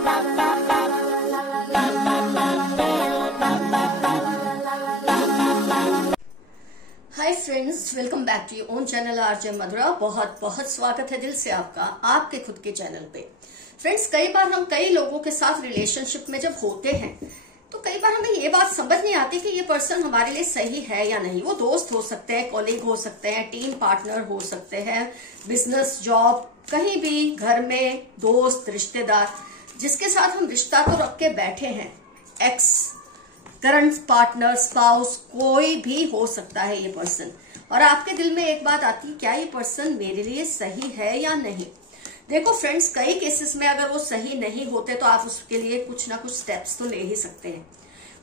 Hi friends, welcome back to your own channel RJ Madhura. बहुत बहुत स्वागत है दिल से आपका आपके खुद के चैनल पे। फ्रेंड्स, कई बार हम कई लोगों के साथ रिलेशनशिप में जब होते हैं तो कई बार हमें ये बात समझ नहीं आती कि ये पर्सन हमारे लिए सही है या नहीं। वो दोस्त हो सकते हैं, कॉलीग हो सकते हैं, टीम पार्टनर हो सकते हैं, बिजनेस, जॉब, कहीं भी, घर में दोस्त, रिश्तेदार, जिसके साथ हम रिश्ता तो रख के बैठे हैं। एक्स, करंट पार्टनर, स्पाउस, कोई भी हो सकता है ये पर्सन। और आपके दिल में एक बात आती है, क्या ये पर्सन मेरे लिए सही है या नहीं। देखो फ्रेंड्स, कई केसेस में अगर वो सही नहीं होते तो आप उसके लिए कुछ ना कुछ स्टेप्स तो ले ही सकते हैं।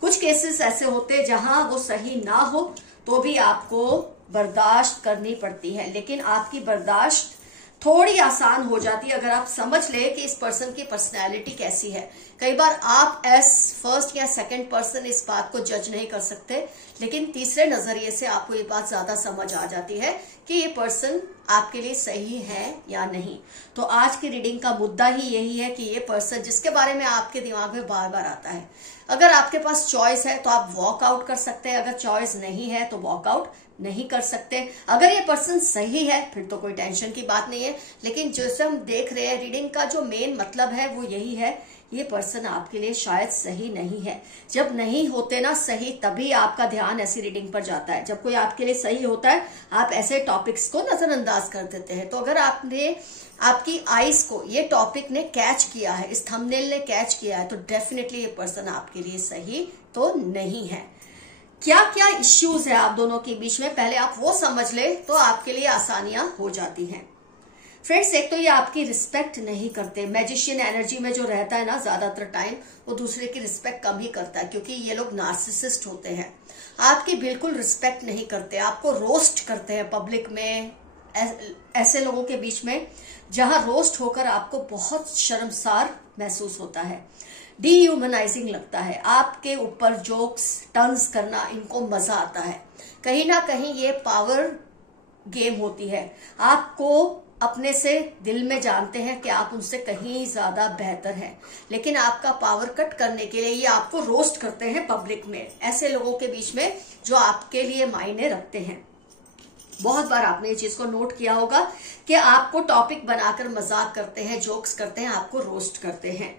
कुछ केसेस ऐसे होते हैं जहां वो सही ना हो तो भी आपको बर्दाश्त करनी पड़ती है, लेकिन आपकी बर्दाश्त थोड़ी आसान हो जाती है अगर आप समझ ले कि इस पर्सन की पर्सनैलिटी कैसी है। कई बार आप एज फर्स्ट या सेकंड पर्सन इस बात को जज नहीं कर सकते, लेकिन तीसरे नजरिए से आपको ये बात ज्यादा समझ आ जाती है कि ये पर्सन आपके लिए सही है या नहीं। तो आज की रीडिंग का मुद्दा ही यही है कि ये पर्सन जिसके बारे में आपके दिमाग में बार बार आता है, अगर आपके पास चॉइस है तो आप वॉक आउट कर सकते हैं, अगर चॉइस नहीं है तो वॉक आउट नहीं कर सकते। अगर ये पर्सन सही है फिर तो कोई टेंशन की बात नहीं है, लेकिन जैसे हम देख रहे हैं रीडिंग का जो मेन मतलब है वो यही है, ये पर्सन आपके लिए शायद सही नहीं है। जब नहीं होते ना सही, तभी आपका ध्यान ऐसी रीडिंग पर जाता है। जब कोई आपके लिए सही होता है आप ऐसे टॉपिक्स को नजरअंदाज कर देते हैं। तो अगर आपने आपकी आईज को ये टॉपिक ने कैच किया है, इस थंबनेल ने कैच किया है, तो डेफिनेटली ये पर्सन आपके लिए सही तो नहीं है। क्या क्या इश्यूज है आप दोनों के बीच में, पहले आप वो समझ ले तो आपके लिए आसानियां हो जाती हैं। फ्रेंड्स, एक तो ये आपकी रिस्पेक्ट नहीं करते। मैजिशियन एनर्जी में जो रहता है ना ज्यादातर टाइम, वो दूसरे की रिस्पेक्ट कम ही करता है, क्योंकि ये लोग नार्सिसिस्ट होते हैं। आपकी बिल्कुल रिस्पेक्ट नहीं करते, आपको रोस्ट करते हैं पब्लिक में, ऐसे लोगों के बीच में जहां रोस्ट होकर आपको बहुत शर्मसार महसूस होता है, डीह्यूमनाइजिंग लगता है। आपके ऊपर जोक्स टर्न्स करना इनको मजा आता है। कहीं ना कहीं ये पावर गेम होती है। आपको अपने से दिल में जानते हैं कि आप उनसे कहीं ज्यादा बेहतर हैं, लेकिन आपका पावर कट करने के लिए ये आपको रोस्ट करते हैं पब्लिक में, ऐसे लोगों के बीच में जो आपके लिए मायने रखते हैं। बहुत बार आपने ये चीज को नोट किया होगा कि आपको टॉपिक बनाकर मजाक करते हैं, जोक्स करते हैं, आपको रोस्ट करते हैं।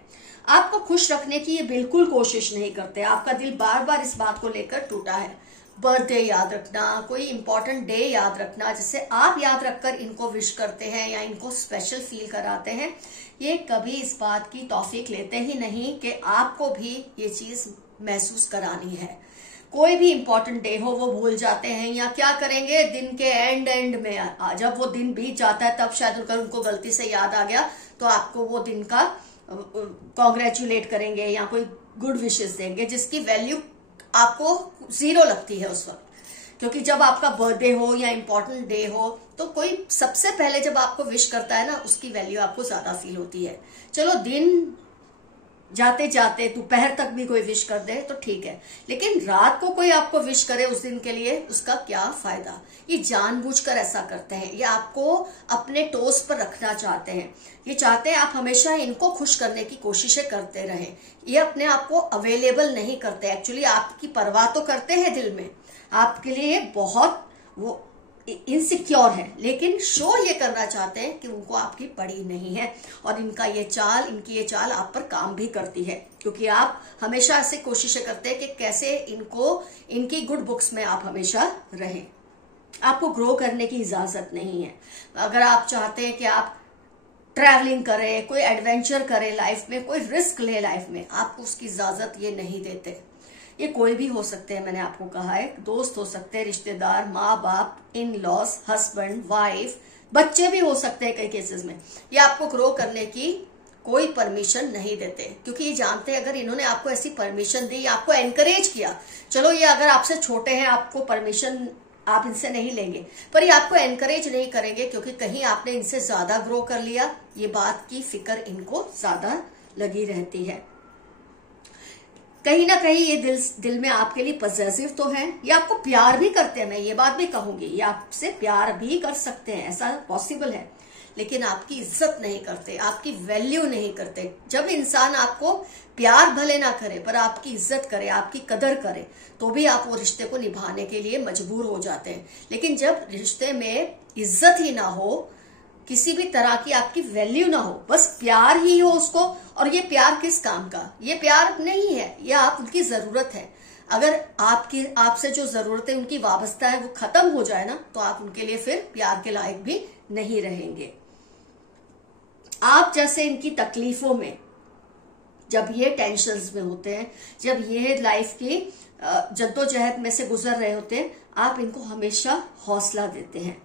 आपको खुश रखने की ये बिल्कुल कोशिश नहीं करते। आपका दिल बार बार इस बात को लेकर टूटा है। बर्थडे याद रखना, कोई इंपॉर्टेंट डे याद रखना, जिसे आप याद रखकर इनको विश करते हैं या इनको स्पेशल फील कराते हैं, ये कभी इस बात की तौफीक लेते ही नहीं कि आपको भी ये चीज महसूस करानी है। कोई भी इंपॉर्टेंट डे हो वो भूल जाते हैं, या क्या करेंगे दिन के एंड में जब वो दिन बीत जाता है तब शायद उनको गलती से याद आ गया तो आपको वो दिन का कॉन्ग्रेचुलेट करेंगे या कोई गुड विशेस देंगे, जिसकी वैल्यू आपको जीरो लगती है उस वक्त। क्योंकि जब आपका बर्थडे हो या इंपॉर्टेंट डे हो तो कोई सबसे पहले जब आपको विश करता है ना, उसकी वैल्यू आपको ज्यादा फील होती है। चलो दिन जाते जाते दोपहर तक भी कोई विश कर दे तो ठीक है, लेकिन रात को कोई आपको विश करे उस दिन के लिए, उसका क्या फायदा। ये जानबूझकर ऐसा करते हैं, ये आपको अपने टोस पर रखना चाहते हैं। ये चाहते हैं आप हमेशा इनको खुश करने की कोशिशें करते रहें। ये अपने आप को अवेलेबल नहीं करते, एक्चुअली आपकी परवाह तो करते हैं दिल में, आपके लिए बहुत वो इनसिक्योर है, लेकिन शो ये करना चाहते हैं कि उनको आपकी पड़ी नहीं है। और इनकी ये चाल आप पर काम भी करती है, क्योंकि आप हमेशा ऐसे कोशिशें करते हैं कि कैसे इनकी गुड बुक्स में आप हमेशा रहें। आपको ग्रो करने की इजाजत नहीं है। अगर आप चाहते हैं कि आप ट्रैवलिंग करें, कोई एडवेंचर करें लाइफ में, कोई रिस्क ले लाइफ में, आपको उसकी इजाजत ये नहीं देते। ये कोई भी हो सकते हैं, मैंने आपको कहा है, दोस्त हो सकते हैं, रिश्तेदार, माँ बाप, इन लॉज, हस्बैंड, वाइफ, बच्चे भी हो सकते हैं कई केसेस में। ये आपको ग्रो करने की कोई परमिशन नहीं देते, क्योंकि ये जानते हैं अगर इन्होंने आपको ऐसी परमिशन दी, आपको एनकरेज किया, चलो ये अगर आपसे छोटे हैं, आपको परमिशन आप इनसे नहीं लेंगे, पर ये आपको एनकरेज नहीं करेंगे क्योंकि कहीं आपने इनसे ज्यादा ग्रो कर लिया, ये बात की फिक्र इनको ज्यादा लगी रहती है। कहीं ना कहीं ये दिल में आपके लिए पॉजिटिव तो है, ये आपको प्यार भी करते हैं, मैं ये बात भी कहूंगी, ये आपसे प्यार भी कर सकते हैं, ऐसा पॉसिबल है, लेकिन आपकी इज्जत नहीं करते, आपकी वैल्यू नहीं करते। जब इंसान आपको प्यार भले ना करे पर आपकी इज्जत करे, आपकी कदर करे, तो भी आप वो रिश्ते को निभाने के लिए मजबूर हो जाते हैं। लेकिन जब रिश्ते में इज्जत ही ना हो, किसी भी तरह की आपकी वैल्यू ना हो, बस प्यार ही हो उसको, और ये प्यार किस काम का, ये प्यार नहीं है, ये आप उनकी जरूरत है। अगर आपसे जो जरूरतें, उनकी वाबस्ता है वो खत्म हो जाए ना, तो आप उनके लिए फिर प्यार के लायक भी नहीं रहेंगे। आप जैसे इनकी तकलीफों में, जब ये टेंशन्स में होते हैं, जब ये लाइफ की जद्दोजहद में से गुजर रहे होते हैं, आप इनको हमेशा हौसला देते हैं,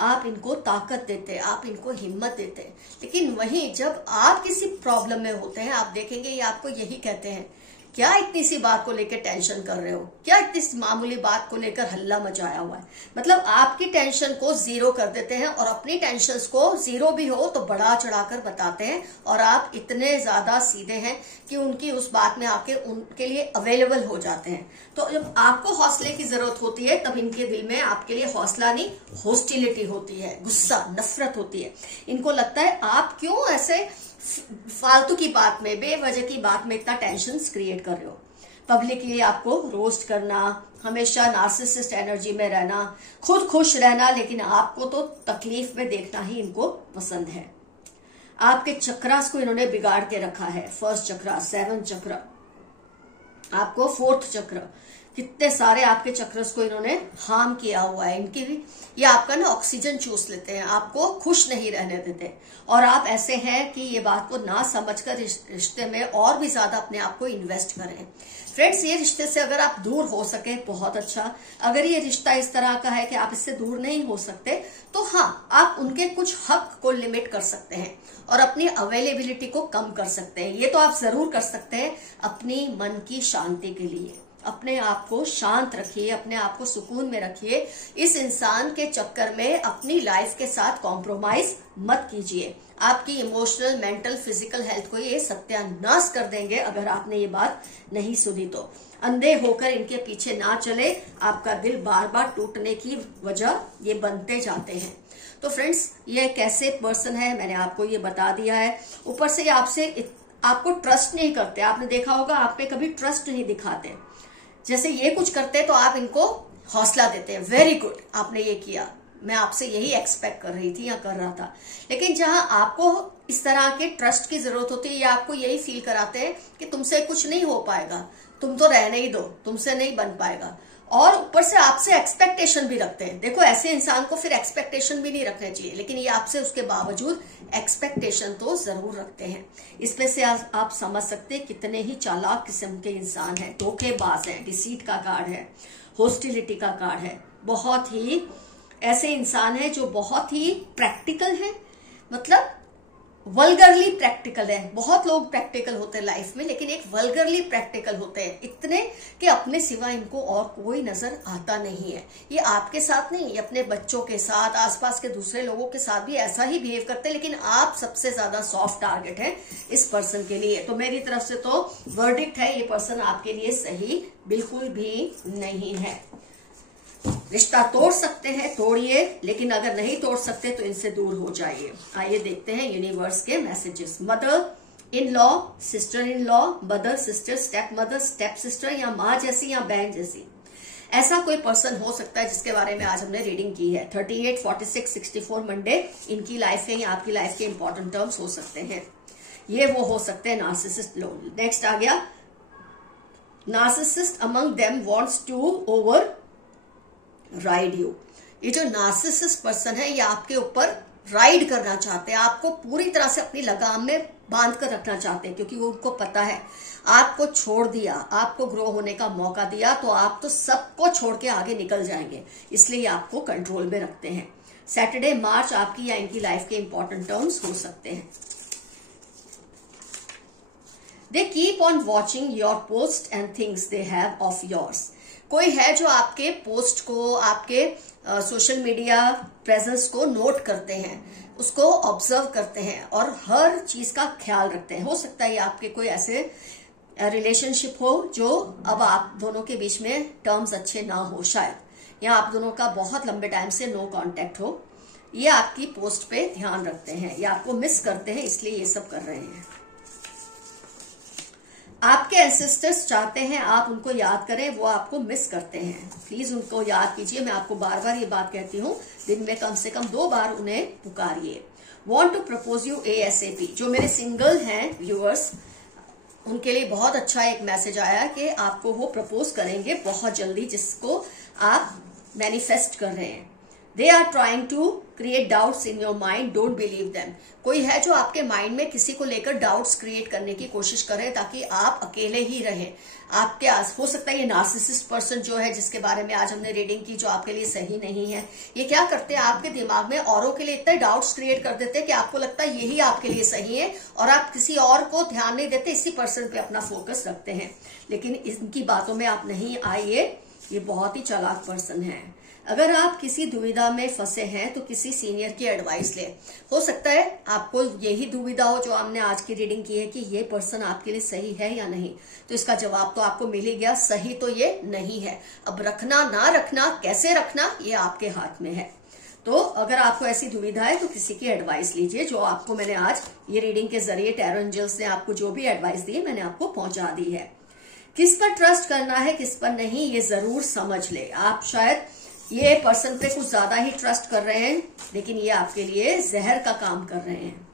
आप इनको ताकत देते हैं, आप इनको हिम्मत देते हैं। लेकिन वहीं जब आप किसी प्रॉब्लम में होते हैं, आप देखेंगे ये आपको यही कहते हैं, क्या इतनी सी बात को लेकर टेंशन कर रहे हो, क्या इतनी मामूली बात को लेकर हल्ला मचाया हुआ है। मतलब आपकी टेंशन को जीरो कर देते हैं और अपनी टेंशन को जीरो भी हो तो बढ़ा चढ़ाकर बताते हैं, और आप इतने ज्यादा सीधे हैं कि उनकी उस बात में आके उनके लिए अवेलेबल हो जाते हैं। तो जब आपको हौसले की जरूरत होती है, तब इनके दिल में आपके लिए हौसला नहीं, हॉस्टिलिटी होती है, गुस्सा, नफरत होती है। इनको लगता है आप क्यों ऐसे फालतू की बात में, बेवजह की बात में इतना टेंशन क्रिएट कर रहे हो। पब्लिकली आपको रोस्ट करना, हमेशा नार्सिसिस्ट एनर्जी में रहना, खुद खुश रहना, लेकिन आपको तो तकलीफ में देखना ही इनको पसंद है। आपके चक्रास को इन्होंने बिगाड़ के रखा है। फर्स्ट चक्र, 7 चक्र, आपको 4th चक्र, कितने सारे आपके चक्रस को इन्होंने हार्म किया हुआ है। इनकी भी ये आपका ना ऑक्सीजन चूस लेते हैं, आपको खुश नहीं रहने देते, और आप ऐसे हैं कि ये बात को ना समझकर रिश्ते में और भी ज्यादा अपने आप को इन्वेस्ट करें। फ्रेंड्स, ये रिश्ते से अगर आप दूर हो सके बहुत अच्छा। अगर ये रिश्ता इस तरह का है कि आप इससे दूर नहीं हो सकते, तो हाँ, आप उनके कुछ हक को लिमिट कर सकते हैं और अपनी अवेलेबिलिटी को कम कर सकते हैं। ये तो आप जरूर कर सकते हैं अपनी मन की शांति के लिए। अपने आप को शांत रखिए, अपने आप को सुकून में रखिए। इस इंसान के चक्कर में अपनी लाइफ के साथ कॉम्प्रोमाइज मत कीजिए। आपकी इमोशनल, मेंटल, फिजिकल हेल्थ को ये सत्यानाश कर देंगे अगर आपने ये बात नहीं सुनी तो। अंधे होकर इनके पीछे ना चले, आपका दिल बार बार टूटने की वजह ये बनते जाते हैं। तो फ्रेंड्स, ये कैसे पर्सन है मैंने आपको ये बता दिया है। ऊपर से आपको ट्रस्ट नहीं करते। आपने देखा होगा, आप पे कभी ट्रस्ट नहीं दिखाते। जैसे ये कुछ करते तो आप इनको हौसला देते हैं, वेरी गुड, आपने ये किया, मैं आपसे यही एक्सपेक्ट कर रही थी या कर रहा था। लेकिन जहां आपको इस तरह के ट्रस्ट की जरूरत होती है, या आपको यही फील कराते हैं कि तुमसे कुछ नहीं हो पाएगा, तुम तो रहने ही दो, तुमसे नहीं बन पाएगा, और ऊपर से आपसे एक्सपेक्टेशन भी रखते हैं। देखो, ऐसे इंसान को फिर एक्सपेक्टेशन भी नहीं रखने चाहिए, लेकिन ये आपसे उसके बावजूद एक्सपेक्टेशन तो जरूर रखते हैं। इसमें से आप समझ सकते हैं कितने ही चालाक किस्म के इंसान हैं, धोखेबाज हैं, डिसीट का कार्ड है, हॉस्टिलिटी का कार्ड है। बहुत ही ऐसे इंसान है जो बहुत ही प्रैक्टिकल है, मतलब वल्गरली प्रैक्टिकल है। बहुत लोग प्रैक्टिकल होते हैं लाइफ में, लेकिन एक वल्गरली प्रैक्टिकल होते हैं, इतने कि अपने सिवा इनको और कोई नजर आता नहीं है। ये आपके साथ नहीं, ये अपने बच्चों के साथ, आसपास के दूसरे लोगों के साथ भी ऐसा ही बिहेव करते हैं, लेकिन आप सबसे ज्यादा सॉफ्ट टारगेट है इस पर्सन के लिए। तो मेरी तरफ से तो वर्डिक्ट है, ये पर्सन आपके लिए सही बिल्कुल भी नहीं है। रिश्ता तोड़ सकते हैं, तोड़िए, लेकिन अगर नहीं तोड़ सकते तो इनसे दूर हो जाइए। आइए देखते हैं यूनिवर्स के messages. Mother in law, sister in law, mother, sister, step mother, step sister, या माँ जैसी या बहन जैसी, ऐसा कोई पर्सन हो सकता है जिसके बारे में आज हमने रीडिंग की है। 38, 46, 64 मंडे इनकी लाइफ है या आपकी लाइफ के इंपॉर्टेंट टर्म्स हो सकते हैं। ये वो हो सकते हैं नार्सिसिस्ट लोग। नेक्स्ट आ गया, narcissist among them wants to override you. ये जो नार्सिसिस्ट पर्सन है, ये आपके ऊपर राइड करना चाहते हैं, आपको पूरी तरह से अपनी लगाम में बांध कर रखना चाहते हैं, क्योंकि वो उनको पता है आपको छोड़ दिया, आपको ग्रो होने का मौका दिया तो आप तो सबको छोड़ के आगे निकल जाएंगे, इसलिए आपको कंट्रोल में रखते हैं। सैटरडे, मार्च आपकी या इनकी लाइफ के इंपॉर्टेंट टर्म्स हो सकते हैं। They keep on watching your post and things they have of yours. कोई है जो आपके पोस्ट को, आपके सोशल मीडिया प्रेजेंस को नोट करते हैं, उसको ऑब्जर्व करते हैं और हर चीज का ख्याल रखते हैं। हो सकता है आपके कोई ऐसे रिलेशनशिप हो जो अब आप दोनों के बीच में टर्म्स अच्छे ना हो शायद, या आप दोनों का बहुत लंबे टाइम से नो कांटेक्ट हो, ये आपकी पोस्ट पे ध्यान रखते हैं या आपको मिस करते हैं, इसलिए ये सब कर रहे हैं। आपके एंसेस्टर्स चाहते हैं आप उनको याद करें, वो आपको मिस करते हैं। प्लीज उनको याद कीजिए। मैं आपको बार बार ये बात कहती हूँ, दिन में कम से कम 2 बार उन्हें पुकारिए। Want to propose you ASAP। जो मेरे सिंगल हैं व्यूअर्स, उनके लिए बहुत अच्छा एक मैसेज आया कि आपको वो प्रपोज करेंगे बहुत जल्दी, जिसको आप मैनिफेस्ट कर रहे हैं। They are trying to create doubts in your mind, don't believe them. कोई है जो आपके माइंड में किसी को लेकर डाउट्स क्रिएट करने की कोशिश कर रहे हैं ताकि आप अकेले ही रहें। आपके आस हो सकता है ये नार्सिसिस्ट पर्सन जो है, जिसके बारे में आज हमने रीडिंग की, जो आपके लिए सही नहीं है। ये क्या करते हैं, आपके दिमाग में औरों के लिए इतने डाउट्स क्रिएट कर देते हैं कि आपको लगता है यही आपके लिए सही है और आप किसी और को ध्यान नहीं देते, इसी पर्सन पे अपना फोकस रखते हैं। लेकिन इनकी बातों में आप नहीं आइए, ये बहुत ही चालाक पर्सन है। अगर आप किसी दुविधा में फंसे हैं तो किसी सीनियर की एडवाइस ले। हो सकता है आपको यही दुविधा हो जो हमने आज की रीडिंग की है कि ये पर्सन आपके लिए सही है या नहीं। तो इसका जवाब तो आपको मिल ही गया, सही तो ये नहीं है। अब रखना ना रखना, कैसे रखना, ये आपके हाथ में है। तो अगर आपको ऐसी दुविधा है तो किसी की एडवाइस लीजिए, जो आपको मैंने आज ये रीडिंग के जरिए टैरो एंजल्स ने आपको जो भी एडवाइस दी है मैंने आपको पहुंचा दी है। किस पर ट्रस्ट करना है किस पर नहीं, ये जरूर समझ ले। आप शायद ये पर्सन पे कुछ ज्यादा ही ट्रस्ट कर रहे हैं, लेकिन ये आपके लिए जहर का काम कर रहे हैं।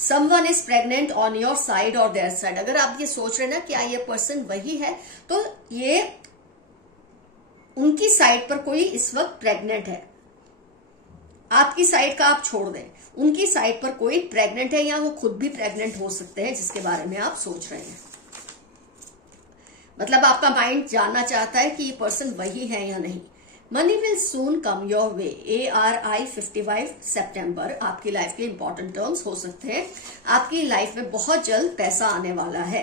Someone is pregnant on your side और देयर साइड। अगर आप ये सोच रहे हैं ना क्या ये पर्सन वही है, तो ये उनकी साइड पर कोई इस वक्त प्रेग्नेंट है। आपकी साइड का आप छोड़ दें, उनकी साइड पर कोई प्रेग्नेंट है या वो खुद भी प्रेग्नेंट हो सकते हैं, जिसके बारे में आप सोच रहे हैं। मतलब आपका माइंड जानना चाहता है कि ये पर्सन वही है या नहीं। Money will soon come your way. ARI 55 सितंबर आपकी लाइफ के इंपॉर्टेंट टर्म्स हो सकते हैं। आपकी लाइफ में बहुत जल्द पैसा आने वाला है।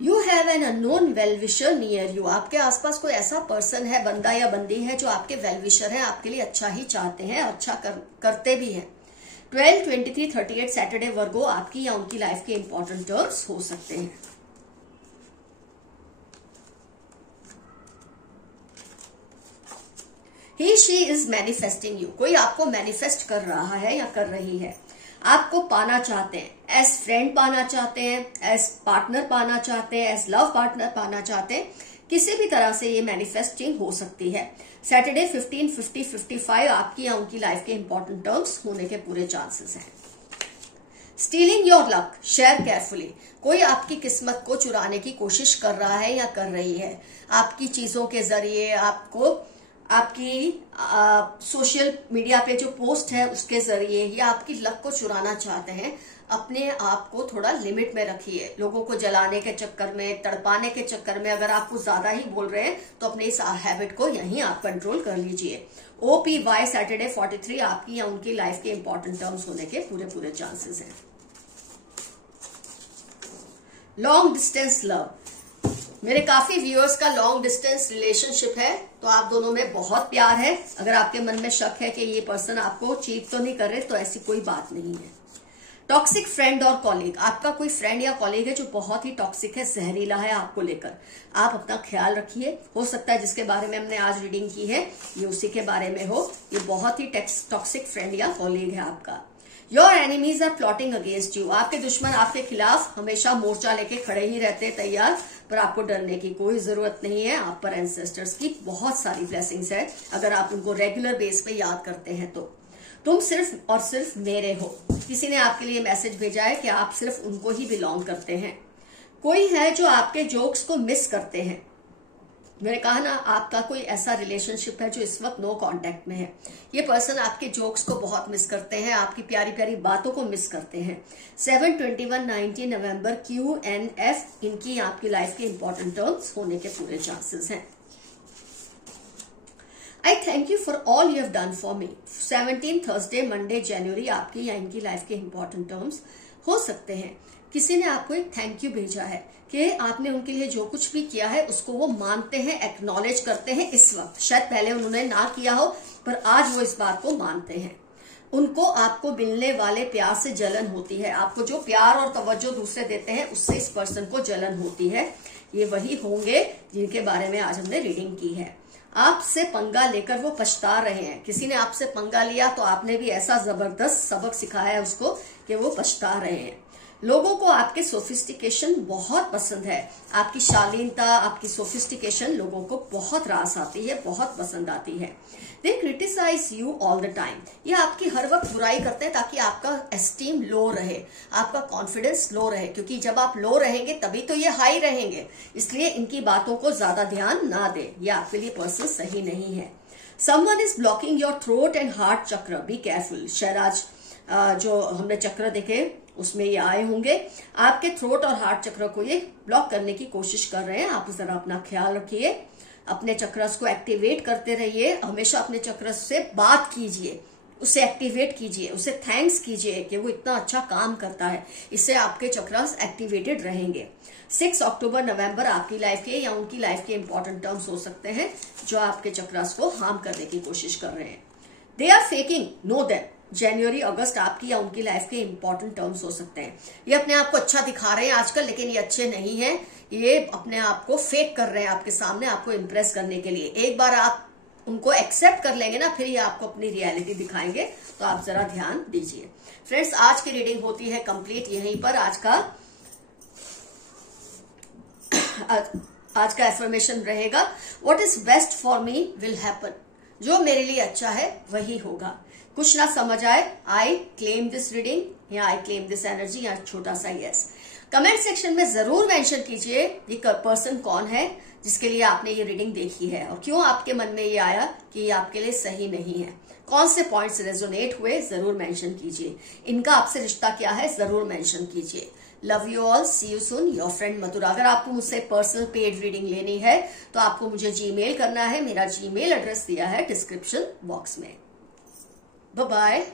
You have an unknown well wisher near you. आपके आसपास कोई ऐसा पर्सन है, बंदा या बंदी है, जो आपके वेल विशर है, आपके लिए अच्छा ही चाहते हैं, अच्छा करते भी हैं। 12, 23, 38 सैटरडे वर्गो आपकी या उनकी लाइफ के इंपॉर्टेंट टर्म्स हो सकते हैं। He, she is manifesting you। कोई आपको मैनिफेस्ट कर रहा है या कर रही है। आपको पाना चाहते हैं, एज फ्रेंड पाना चाहते हैं, एज पार्टनर पाना चाहते हैं, एज लव पार्टनर पाना चाहते हैं। किसी भी तरह से ये मैनिफेस्टिंग हो सकती है। सैटरडे 15, 50, 55 आपकी या उनकी लाइफ के इंपॉर्टेंट टर्म्स होने के पूरे चांसेस हैं। Stealing your luck, share carefully. कोई आपकी किस्मत को चुराने की कोशिश कर रहा है या कर रही है। आपकी चीजों के जरिए, आपको आपकी सोशल मीडिया पे जो पोस्ट है उसके जरिए, या आपकी लक को चुराना चाहते हैं। अपने आप को थोड़ा लिमिट में रखिए। लोगों को जलाने के चक्कर में, तड़पाने के चक्कर में अगर आप कुछ ज्यादा ही बोल रहे हैं तो अपने इस हैबिट को यहीं आप कंट्रोल कर लीजिए। OPY सैटरडे 43 आपकी या उनकी लाइफ के इंपॉर्टेंट टर्म्स होने के पूरे चांसेस हैं। Long distance love. मेरे काफी व्यूअर्स का लॉन्ग डिस्टेंस रिलेशनशिप है, तो आप दोनों में बहुत प्यार है। अगर आपके मन में शक है कि ये पर्सन आपको चीट तो नहीं कर रहे, तो ऐसी कोई बात नहीं है। टॉक्सिक फ्रेंड और कॉलीग। आपका कोई फ्रेंड या कॉलीग है जो बहुत ही टॉक्सिक है, जहरीला है आपको लेकर। आप अपना ख्याल रखिए। हो सकता है जिसके बारे में हमने आज रीडिंग की है ये उसी के बारे में हो। ये बहुत ही टॉक्सिक फ्रेंड या कॉलीग है आपका। Your enemies are plotting against you. आपके दुश्मन आपके खिलाफ हमेशा मोर्चा लेके खड़े ही रहते हैं तैयार, पर आपको डरने की कोई जरूरत नहीं है। आप पर एंसेस्टर्स की बहुत सारी ब्लेसिंग्स है अगर आप उनको रेगुलर बेस पे याद करते हैं तो। तुम सिर्फ और सिर्फ मेरे हो। किसी ने आपके लिए मैसेज भेजा है कि आप सिर्फ उनको ही बिलोंग करते हैं। कोई है जो आपके जोक्स को मिस करते हैं। मैंने कहा ना, आपका कोई ऐसा रिलेशनशिप है जो इस वक्त नो कांटेक्ट में है। ये पर्सन आपके जोक्स को बहुत मिस करते हैं, आपकी प्यारी प्यारी बातों को मिस करते हैं। 7, 21, 19 नवंबर QNF इनकी आपकी लाइफ के इंपॉर्टेंट टर्म्स होने के पूरे चांसेस हैं। I thank you for all you have done for me. 17 Thursday Monday जनवरी आपकी या इनकी लाइफ के इंपॉर्टेंट टर्म्स हो सकते हैं। किसी ने आपको एक थैंक यू भेजा है कि आपने उनके लिए जो कुछ भी किया है उसको वो मानते हैं, एक्नॉलेज करते हैं इस वक्त। शायद पहले उन्होंने ना किया हो, पर आज वो इस बात को मानते हैं। उनको आपको मिलने वाले प्यार से जलन होती है। आपको जो प्यार और तवज्जो दूसरे देते हैं उससे इस पर्सन को जलन होती है। ये वही होंगे जिनके बारे में आज हमने रीडिंग की है। आपसे पंगा लेकर वो पछता रहे हैं। किसी ने आपसे पंगा लिया तो आपने भी ऐसा जबरदस्त सबक सिखाया है उसको कि वो पछता रहे हैं। लोगों को आपके सोफिस्टिकेशन बहुत पसंद है। आपकी शालीनता, आपकी सोफिस्टिकेशन लोगों को बहुत रास आती है, बहुत पसंद आती है। They criticise you all the time. ये आपकी हर वक्त बुराई करते हैं ताकि आपका एस्टीम लो रहे, आपका कॉन्फिडेंस लो रहे, क्योंकि जब आप लो रहेंगे तभी तो ये हाई रहेंगे। इसलिए इनकी बातों को ज्यादा ध्यान ना दे, ये आपके लिए पर्सन सही नहीं है। Someone is blocking your throat and heart चक्र, बी केयरफुल। शहराज जो हमने चक्र देखे उसमें ये आए होंगे। आपके थ्रोट और हार्ट चक्र को ये ब्लॉक करने की कोशिश कर रहे हैं। आप जरा अपना ख्याल रखिए, अपने चक्रस को एक्टिवेट करते रहिए। हमेशा अपने चक्रस से बात कीजिए, उसे एक्टिवेट कीजिए, उसे थैंक्स कीजिए कि वो इतना अच्छा काम करता है। इससे आपके चक्रस एक्टिवेटेड रहेंगे। 6 अक्टूबर नवंबर आपकी लाइफ के या उनकी लाइफ के इंपॉर्टेंट टर्म्स हो सकते हैं जो आपके चक्रस को हार्म करने की कोशिश कर रहे हैं। They are faking, know that. जनवरी अगस्त आपकी या उनकी लाइफ के इंपॉर्टेंट टर्म्स हो सकते हैं। ये अपने आप को अच्छा दिखा रहे हैं आजकल, लेकिन ये अच्छे नहीं है। ये अपने आप को फेक कर रहे हैं आपके सामने, आपको इम्प्रेस करने के लिए। एक बार आप उनको एक्सेप्ट कर लेंगे ना, फिर ये आपको अपनी रियलिटी दिखाएंगे। तो आप जरा ध्यान दीजिए। फ्रेंड्स, आज की रीडिंग होती है कंप्लीट यहीं पर। आज का एफर्मेशन रहेगा, what is best for me will happen. जो मेरे लिए अच्छा है वही होगा। कुछ ना समझ आए, आई क्लेम दिस रीडिंग या आई क्लेम दिस एनर्जी, या छोटा सा यस कमेंट सेक्शन में जरूर मेंशन कीजिए ये पर्सन कौन है जिसके लिए आपने ये रीडिंग देखी है और क्यों आपके मन में ये आया कि ये आपके लिए सही नहीं है। कौन से पॉइंट्स रेजोनेट हुए जरूर मेंशन कीजिए। इनका आपसे रिश्ता क्या है जरूर मेंशन कीजिए। Love you all, see you soon, your friend Madhura. अगर आपको मुझसे पर्सनल पेड रीडिंग लेनी है तो आपको मुझे जीमेल करना है। मेरा जीमेल एड्रेस दिया है डिस्क्रिप्शन बॉक्स में। Bye bye.